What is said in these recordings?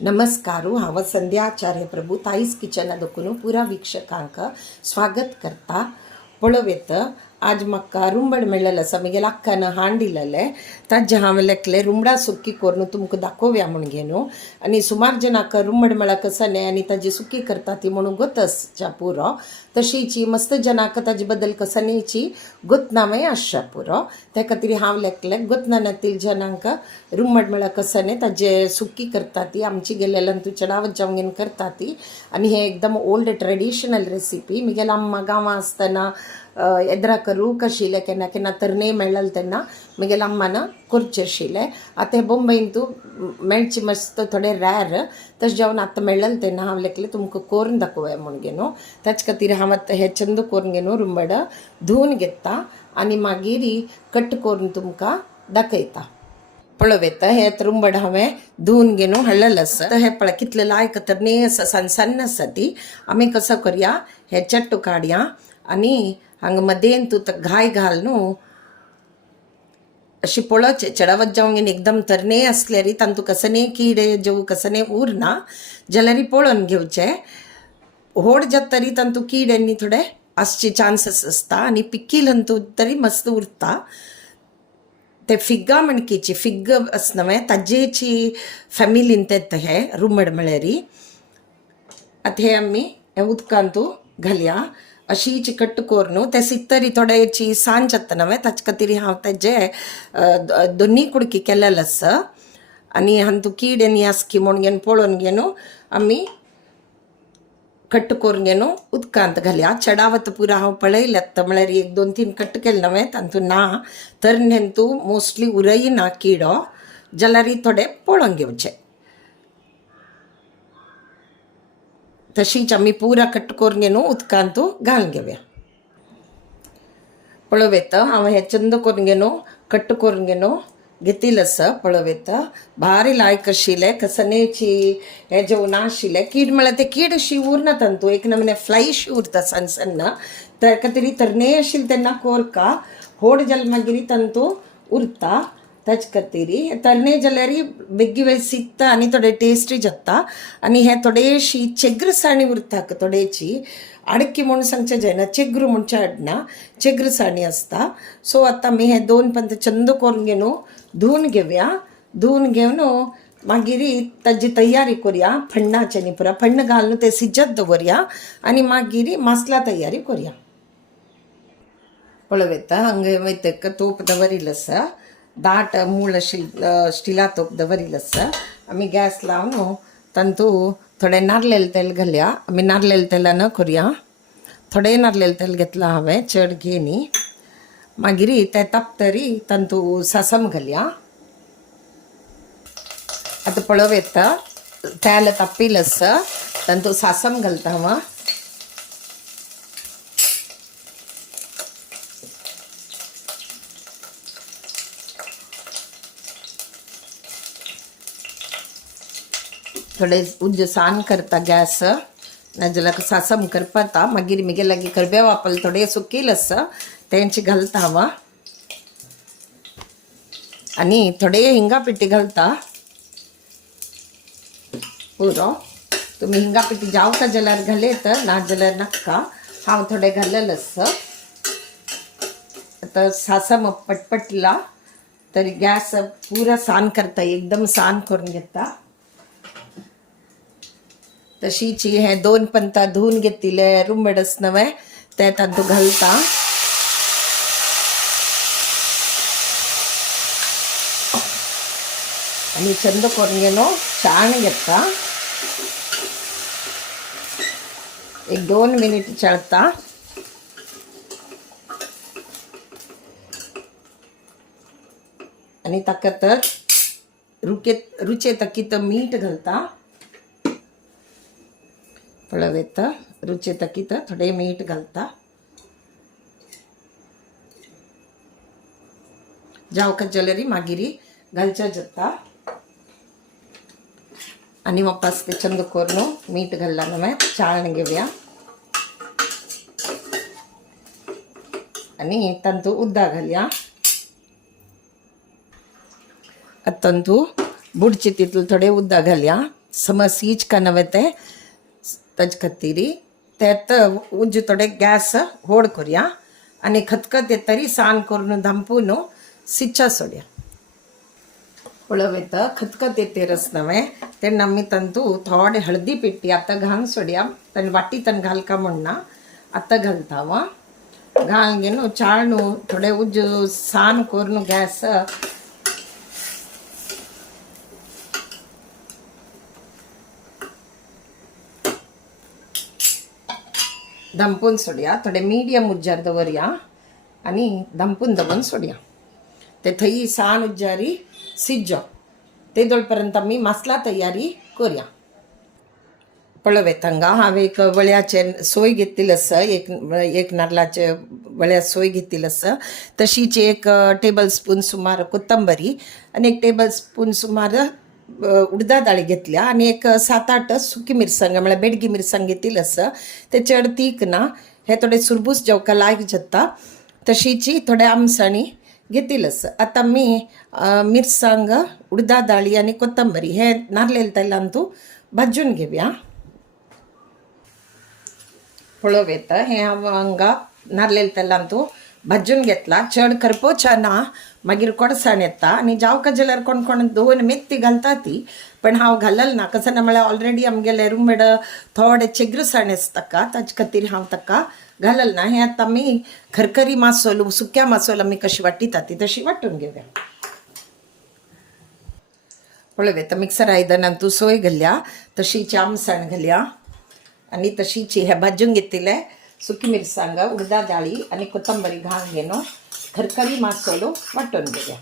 नमस्कार हांव संध्याचार्य प्रभू ताईस किचन देखून पुरा वीक्षकांक स्वागत करता। पळोवेत आज म्हाका रुंबड मेळ्ळेलें आसा म्हगेल्या अक्कान हाण दिलेलें ताजे हांवें लेकलें रुमडा सुक्की करून तुमकां दाखोवया म्हण घेवन आनी सुमार जनांक रुंबड मेळ्ळा कसाने आनी ताजी सुक्की करता ती म्हणून गोतसच्या पुरो तशीची मस्त जनांक ताजे बद्दल कसानेची गोतनामय आसच्या पुरो त्या खातीर हांव लेकलें गोतनानातील जनांक रुंबड मेळ्ळा कसाने ताजे सुक्की करता ती आमची गेलेल्यान तू चडावत जावंगेन करता ती आनी हे एकदम ओल्ड ट्रेडिशनल रेसिपी म्हगेल्या अम्मा गांवां आसतना येद्रा करूंक आशिल्लें केन्ना केन्ना तरणे मेळ्ळें तेन्ना म्हगेल्या अम्मान करचें आशिल्लें। आतां हे बॉम्बेन तूं मेळची मस्त थोडे रॅर तशें जावन आतां मेळ्ळें तेन्ना हांव लेकलें तुमकां करून दाखोवया म्हण घेवन ताचे खातीर हांव आतां हे चंद करून घेवन रुंबड धुवन घेता आनी मागीर कट करून तुमकां दाखयता। पळोवेता हे रुंबड हांवें धुवन घेवन हाडलेलें आसा। हे पळय कितलें लायक तरणे आसा सन्न आसा ती। आमी कसो करया हे चट्ट काडया आनी हांगा मदेन तूं घाय घाल न्हू अशी पळोवचें चडावत जावंगेन एकदम तरणे आसल्यार तांतू कसने किडे जेव कसने उरना जाल्यार पळोवन घेवचें। व्हड जाता तरी तांतू किड्यांनी थोडे आसचे चान्सेस आसता आनी पिकील तू तरी मस्त उरता। ते फिग्गा म्हणकीची फिग्ग आसनवे ताजेची फॅमिलीन तेत हे रुंबड म्हळ्यार आतां हे आमी हे उदकान तूं घालया अशी चिकट करून ते सित्तरी थोड्याची सांज आसतना ताचे खातीर हांव तेजे दोनी कुडकी केलेले आसा आनी हांतू किडेन आसकी म्हूण घेवन पळोवन घेवन आमी कट करून घेवन उदकांत घालया। चडावत पुरा हांव पळयलें म्हळ्यार एक दोन तीन कट केले नवे तांतू ना तर तूं मोस्टली उरयना किडो जाल्यार थोडे पळोवन घेवचे। तशीच आमी पुरा कट करून घेवन उदकांत घालून घेवया। पळोवेत हांव हे चंद करून घेवन कट करून घेवन घेतिल्लें आसा। पळोवेत भारी लायक आशिल्लें कसनेची हे जेवण आशिल्लें कीड म्हळ्यार ते कीड अशी उरना तांतू एक नमुने फ्लायशी उरता सन्न सन्न त्या खातीर तरणे आशिल्ले तेन्ना कोरका व्हड जालें मागीर तांतू उरता ताचे खातीर तरणे जाल्यार बेगी वेळ सिकता आनी थोडे टेस्टी जाता आनी हे थोडेशी चेग्रसाणी उरता थोडेची आडकी म्हणून सांगचे जायना चेग्रू म्हणचे आडना चेग्रसाणी आसता। सो आतां आमी हे दोन पंत चंद करून घेवन धुवन घेवया। धुवन घेवन मागीर ताजी तयारी करया फण्णाचे न्ही पुरा फण्ण घालून ते सिजत दवरया आनी मागीर मसाला तयारी करया। पळोवेता हांगा वयतक तोप दवरिल्लो आसा दाट मूळ स्टिला तोप दवरिल्लो आसा। आमी गॅस लावन तांतू थोडे नारळेल तेल घालया। आमी नारळेल तेलान करया थोडे नारळेल तेल घेतला हांवें चड घेनी मागीर ते तापतरी तांतू सासम घालया। आतां पळोवेता तेल तापिल्लें आसा तांतू सासम घालता हांव थोडे उज्ज सान करता गॅस नाजाल्यार सासम करपाता मागीर म्हगे लागीं करबेव आपल थोडे सुकील आसा तेंची घालता हांव आनी थोडे हिंगा पिठी घालता पुरो। तुमी हिंगा पिठी जावता जाल्यार घालयत ना जाल्यार नाका हांव थोडे घालेले आसा। आतां सासम पटपटला तरी गॅस पुरा सान करता एकदम सान करून घेता। तशीच हे दोन पंता धुवन घेतिल्ले रुंबड आसनवे ते तांतू घालता आनी चंद करून घेवन चाण घेता एक 2 मिनिट चळता आनी ताका तर रुचे तकीत मीठ घालता। पळोवेता रुचे तकीत थोडे मीठ घालता जावका जाल्यार मागीर घालचे जाता आनी वापस ते चंद करून मीठ घालला नवे चाळण घेवया आनी तांतू उद्दा घालया। आतां तू बुडची तितून थोडे उदक घालया समसीज का नवे ते तज खतीरी त्यात उंज थोडे गॅस होड करूया आणि खतखत येतरी सान करून धांपून सिच्चा सोड्या पळवेत खतखत येते रस नवे ते नम्मी तंतू थोडे हळदी पिट्टी आता घाल सोड्या तन वाटी तन घाल का म्हणना आता घालतावा घाल घेनो चाळणू थोडे उज सान करून गॅस दंपून सोड्या थोडे मिडियम उज्जार दवरया आणि दंपून दवन सोड्या ते थंय सान उज्जारी सिज्जो ते दोळपर्यंत आम्ही मसाला तयारी करूया पळवेत हांगा हांवें एक वळ्याचे सोय घेतिल्ली आसा एक नारळाचे वळ्या सोय घेतिल्ली आसा तशीच एक टेबल स्पून सुमार कोथंबरी आणि एक टेबल स्पून सुमार उडदा दाळी घेतल्या आणि एक 7-8 सुकी मिरसांग म्हळ्यार बेडगी मिरसांग घेतिल्ली आसा तेचे तीक ना हे थोडे सुरबूस जेवका लायक जाता तशीची थोडे आमसाणी घेतिल्ली आसा आता मी मिरसांग उडदा दाळी आणि कोथंबरी हे नारळेल तेलान तू भाजून घेवया पळवेत हे हांगा नारळेल तेलान तू भाजून घेतला चड करपोवच्या ना मागीर कोडसाण येता आणि जावका जाल्यार कोण कोण 2 मेथी घालता ती पण हांव घालल ना कसं ना म्हळ्यार ऑलरेडी आमगेले रूममेट थोडे चिग्रसाण आसता ताचे खातीर हांव ताका घालल ना हे आतां आमी खरखरी मासोल सुक्या मासोल आमी कशी वाटिता ती तशी वाटून घेवया पळवेत मिक्सर आयदनान तू सोय घाल्या तशीच आमसाण घाल्या आणि तशीच हे भाजून घेतिल्ले सुकी मिरसांग उडदा दाळी आणि कोथंबरी घालून घेनो खरखरी मासोलो वाटून घेवया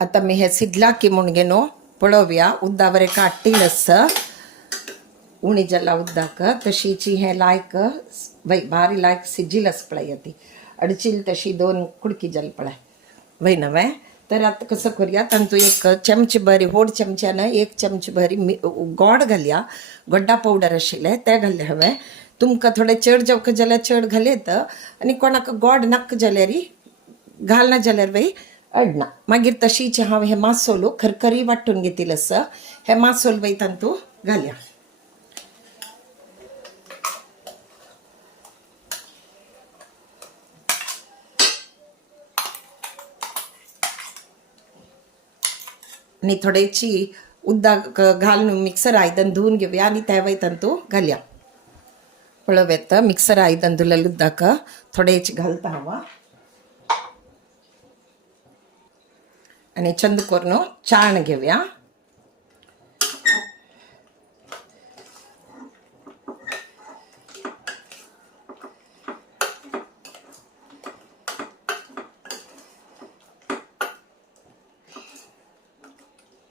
आता मी हे सिद्धला की म्हूण घेनो पळोवया उद्दा बरें काट्टील आसा उणी जाला उद्दाक तशीची हे लायक बारी लायक सिजिलस पळय ती अडचील तशी 2 कुडकी जल पळय वय नवे तर आता कसं करूया तांतू एक चमचे भरी होड चमच्यानं 1 चमचे भरी गोड घालया गोड्डा पावडर आशिल्ले ते घाले हवे तुमकां थोडे चड जेवका जाल्यार चड घालेत आणि कोणाक गोड नाका जाल्यार घालना जाल्यार वय अडना मागीर तशीच हांव हे मासोलो खरखरी वाटून घेतिल्लो आसा हे मासोल वय तांतू घालया आणि थोडेची उद्दा घालून मिक्सर आयदन धुवून घेवया आणि त्या वय तंतू घालया पळवेत मिक्सर आयदन धुलेले उद्दाक थोडेच घालता हवा आणि चंद करून चाळण घेवया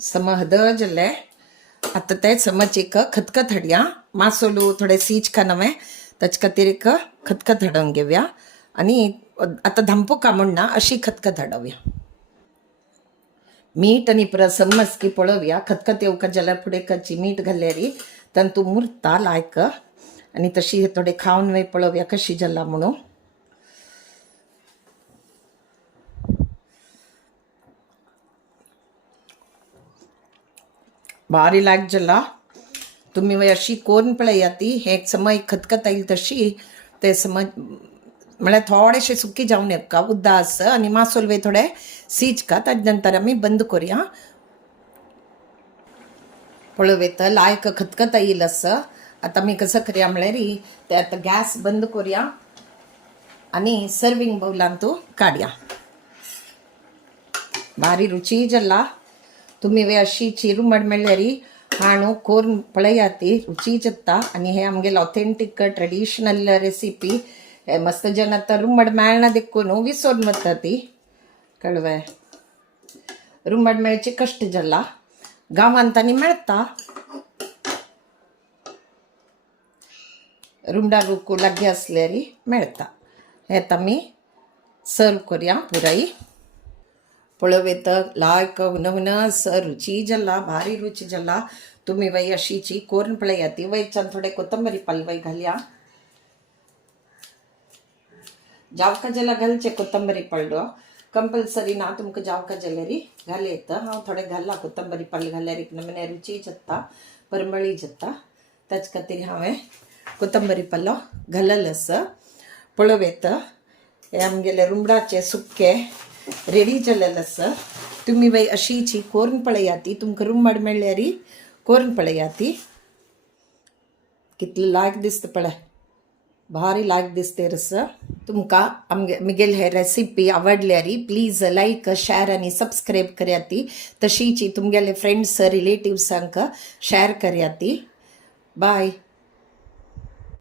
सम हद जल्ले आता ते समज एक खतखत हडया मासोलू थोडे सीज का नवे ताचे खातीर एक खतखत हडोवन घेवया आणि आता धांपू का म्हणना अशी खतखत हडोवया मीठ आणि परत समज की पळोवया खतखत येवका जाल्यार फुडें कच्ची मीठ घाल्यार तंतू मुरता लायक आणि तशी थोडे खावन वय पळोवया कशी जाला म्हणून भारी लायक जाला तुम्ही वय अशी कोण पळया ती हे समय खतखत येईल तशी ते समज म्हळ्यार थोडेशे सुकी जावन येवका उद्दास आणि मासोल वय थोडे सीज का ताजे नंतर आमी बंद करूया पळोवेत लायक खतखत येईल आसा आता आमी कसं करूया म्हळ्यार ते आता गॅस बंद करूया आणि सर्विंग बाउलान तू काडया भारी रुची जाला तुम्ही वे अशी चिरू मडमेळ्यार हाणू कोरून पळया ती रुची जत्ता आणि हे आमगेले ऑथेंटीक ट्रेडिशनल रेसिपी मस्त जन आता रुमड मेळना देखून विसरून वता ती कळवे रुमड मेळचे कष्ट जाला गांवांत आनी मेळता रुमडाक लागी आसल्यार मेळता हे आमी सर्व करूया पुराई पळवेत लायक हुन रुची जाला भारी रुची जाला तुम्ही वय अशीची कोरून पळया ती वयच्यान थोडे कोथंबरी पाल वय घालया जावका जेला घालचे कोथंबरी पळडो कंपल्सरी ना तुमकां जावका जेले री घाले येतं हांव थोडे घाला कोथंबरी पल्ल घाल्यार एक नमुने रुची जाता परमळी जाता ताचे खातीर हांवें कोथंबरी पल्लो घालल आसा पळोवेत हे आमगेले रुमडाचे सुक्के रेडी जालेले आसा तुम्ही बाई अशीची कोरून पळयाती तुमकां रुमड मेळ्ळ्यार कोरून पळयाती कितले लायक दिसता पळय भारी लायक दिसते रस तुमकां आमगेल हे रेसिपी आवडल्यार प्लीज लायक शेअर आनी सबस्क्राईब कराती तशीच तुमगेले फ्रेंड्स रिलेटिव्सांक शेअर कराती बाय.